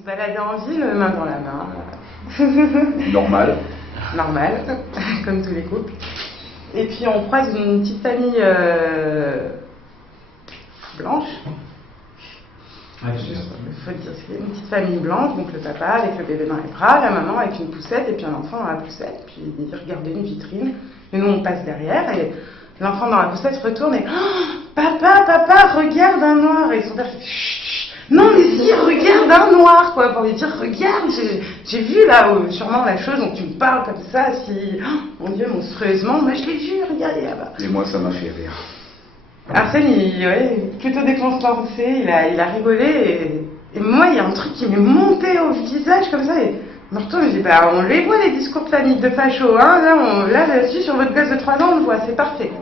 se baladait en ville, main dans la main. Normal. Normal, comme tous les couples. Et puis on croise une petite famille blanche. Ah, Il faut dire, c'est une petite famille blanche, donc le papa avec le bébé dans les bras, la maman avec une poussette et puis un enfant dans la poussette. Puis il regardait une vitrine et nous on passe derrière et l'enfant dans la poussette se retourne et oh, papa, regarde un noir. Et son père fait chut, non mais si, regarde un noir quoi, pour lui dire regarde, j'ai vu là sûrement la chose dont tu me parles comme ça, si oh, mon Dieu monstrueusement, moi je l'ai vu, regardez là-bas. Et moi ça m'a fait rire. Arsène, plutôt décontenancé, il a rigolé et moi il y a un truc qui m'est monté au visage comme ça et je me retourne et je dis bah on les voit les discours de famille de facho, hein, là-dessus sur votre gosse de 3 ans on le voit, c'est parfait.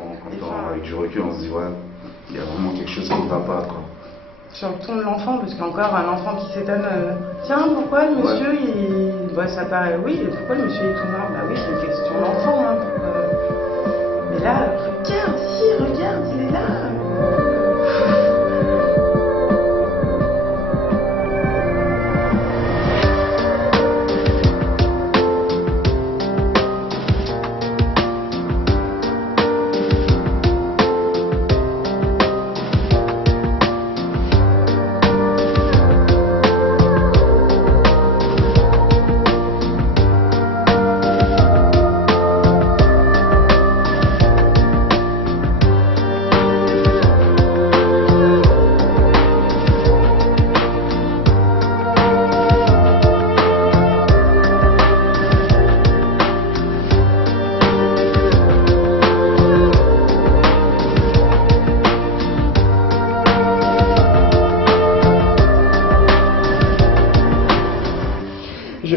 Avec du recul on se dit ouais, il y a vraiment quelque chose qui ne va pas quoi. Sur le ton de l'enfant, parce qu'encore un enfant qui s'étonne, tiens pourquoi le monsieur il... Bah ça paraît, oui, pourquoi le monsieur est tout noir? Bah oui c'est une question d'enfant, hein, mais là, regarde, il est là.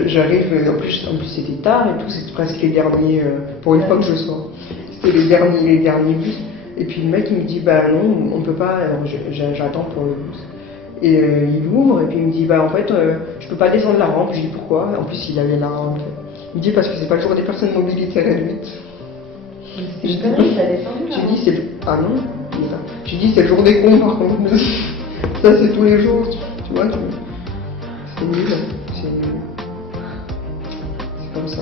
J'arrive, en plus c'était tard et tout, c'était presque les derniers, pour une fois que je sors, c'était les derniers bus. Et puis le mec il me dit bah non, on peut pas, alors j'attends pour le bus. Et il ouvre et puis il me dit bah en fait je peux pas descendre la rampe. Je dis pourquoi? En plus il avait la rampe. Il me dit parce que c'est pas le jour des personnes mobilité réduite. J'ai dit c'est ah non, j'ai dit c'est le jour des cons par contre. Ça c'est tous les jours, tu vois, c'est nul. Comme ça.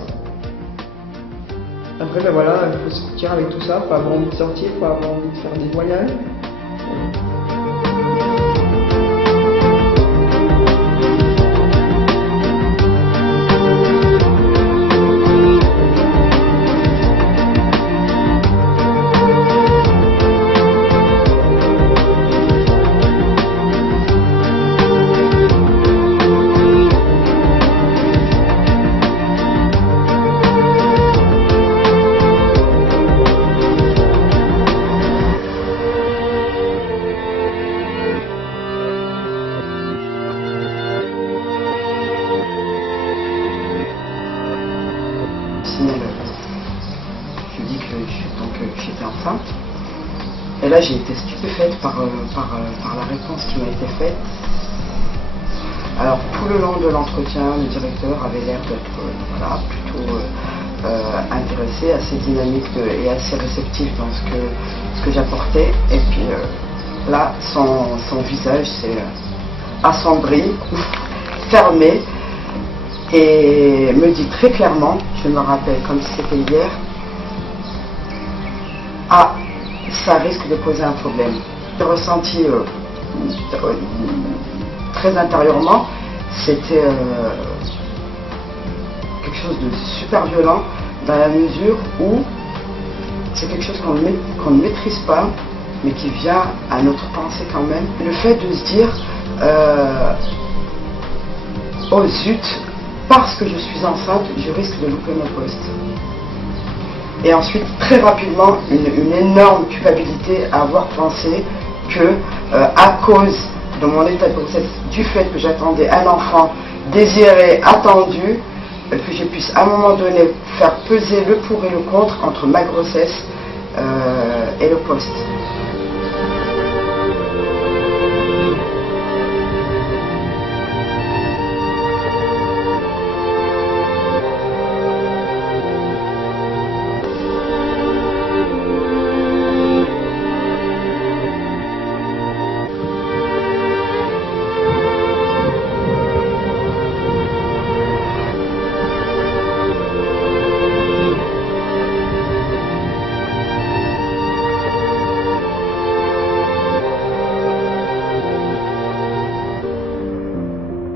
Après, ben voilà, il faut sortir avec tout ça, faut avoir envie de sortir, faut avoir envie de faire des voyages. Je dis que j'étais enceinte. Et là, j'ai été stupéfaite par la réponse qui m'a été faite. Alors, tout le long de l'entretien, le directeur avait l'air d'être plutôt intéressé, assez dynamique et assez réceptif dans ce que j'apportais. Et puis là, son visage s'est assombri, fermé, et me dit très clairement, je me rappelle comme si c'était hier, ah, ça risque de poser un problème. J'ai ressenti très intérieurement, c'était quelque chose de super violent dans la mesure où c'est quelque chose qu'on ne maîtrise pas, mais qui vient à notre pensée quand même. Le fait de se dire, oh zut, parce que je suis enceinte, je risque de louper mon poste. Et ensuite, très rapidement, une énorme culpabilité à avoir pensé que, à cause de mon état de grossesse, du fait que j'attendais un enfant désiré, attendu, que je puisse à un moment donné faire peser le pour et le contre entre ma grossesse et le poste.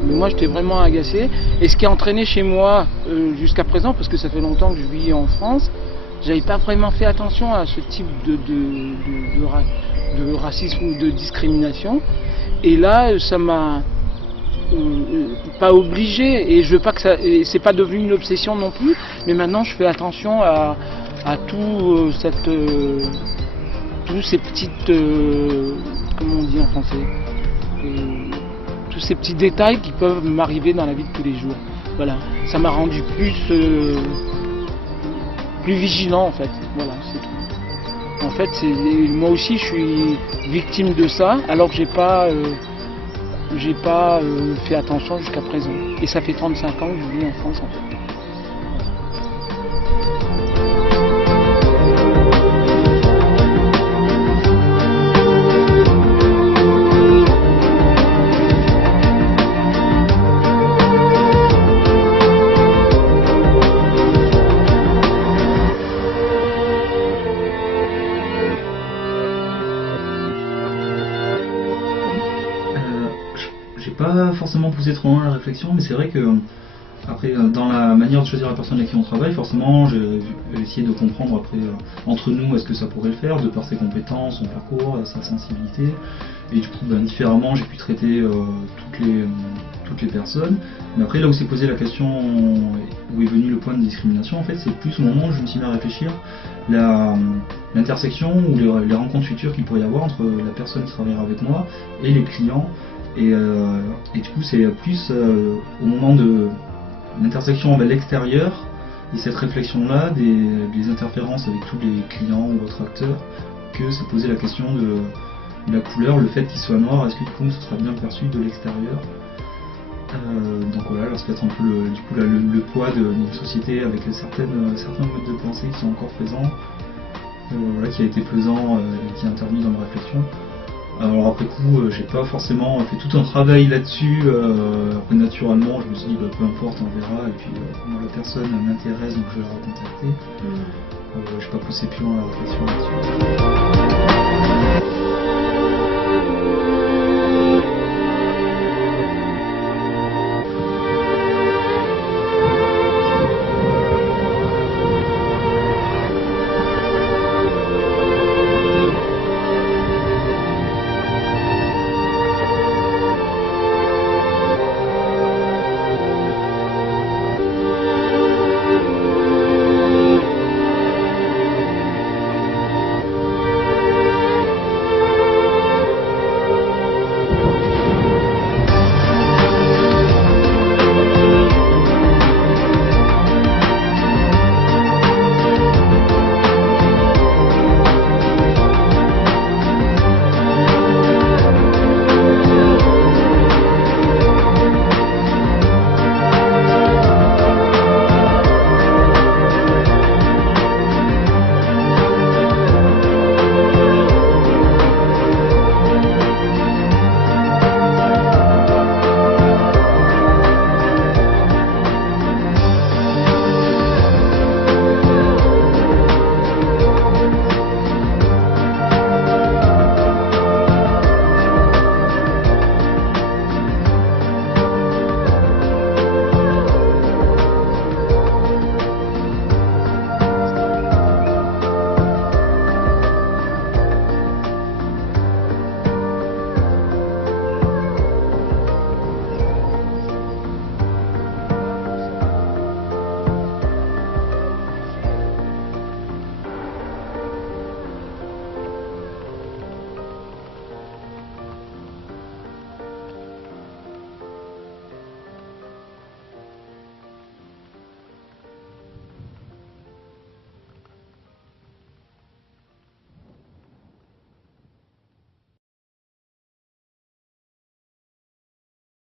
Mais moi j'étais vraiment agacé. Et ce qui a entraîné chez moi jusqu'à présent, parce que ça fait longtemps que je vis en France, j'avais pas vraiment fait attention à ce type de racisme ou de discrimination. Et là, ça m'a pas obligé, et je veux pas que ça, c'est pas devenu une obsession non plus, mais maintenant je fais attention à tout tous ces petites, comment on dit en français, tous ces petits détails qui peuvent m'arriver dans la vie de tous les jours. Voilà, ça m'a rendu plus vigilant en fait. Voilà, c'est tout. En fait, moi aussi je suis victime de ça, alors que j'ai pas fait attention jusqu'à présent. Et ça fait 35 ans que je vis en France en fait. J'ai pas forcément poussé trop loin la réflexion, mais c'est vrai que après, dans la manière de choisir la personne avec qui on travaille, forcément, j'ai essayé de comprendre après entre nous est-ce que ça pourrait le faire, de par ses compétences, son parcours, sa sensibilité. Et du coup, différemment, j'ai pu traiter toutes les personnes. Mais après, là où s'est posée la question, où est venu le point de discrimination, en fait, c'est plus au moment où je me suis mis à réfléchir l'intersection ou les rencontres futures qu'il pourrait y avoir entre la personne qui travaillera avec moi et les clients. Et du coup, c'est plus au moment de l'intersection avec l'extérieur et cette réflexion-là, des interférences avec tous les clients ou autres acteurs, que se posait la question de la couleur, le fait qu'il soit noir, est-ce que du coup ce sera bien perçu de l'extérieur. Donc voilà, là, ça peut être un peu le poids d'une société avec certains modes de pensée qui sont encore présents, voilà, qui a été pesant et qui a intervenu dans ma réflexion. Alors après coup, j'ai pas forcément fait tout un travail là-dessus, après naturellement je me suis dit peu importe, on verra, et puis moi la personne m'intéresse donc je vais la recontacter. J'ai pas poussé plus loin la réflexion là-dessus.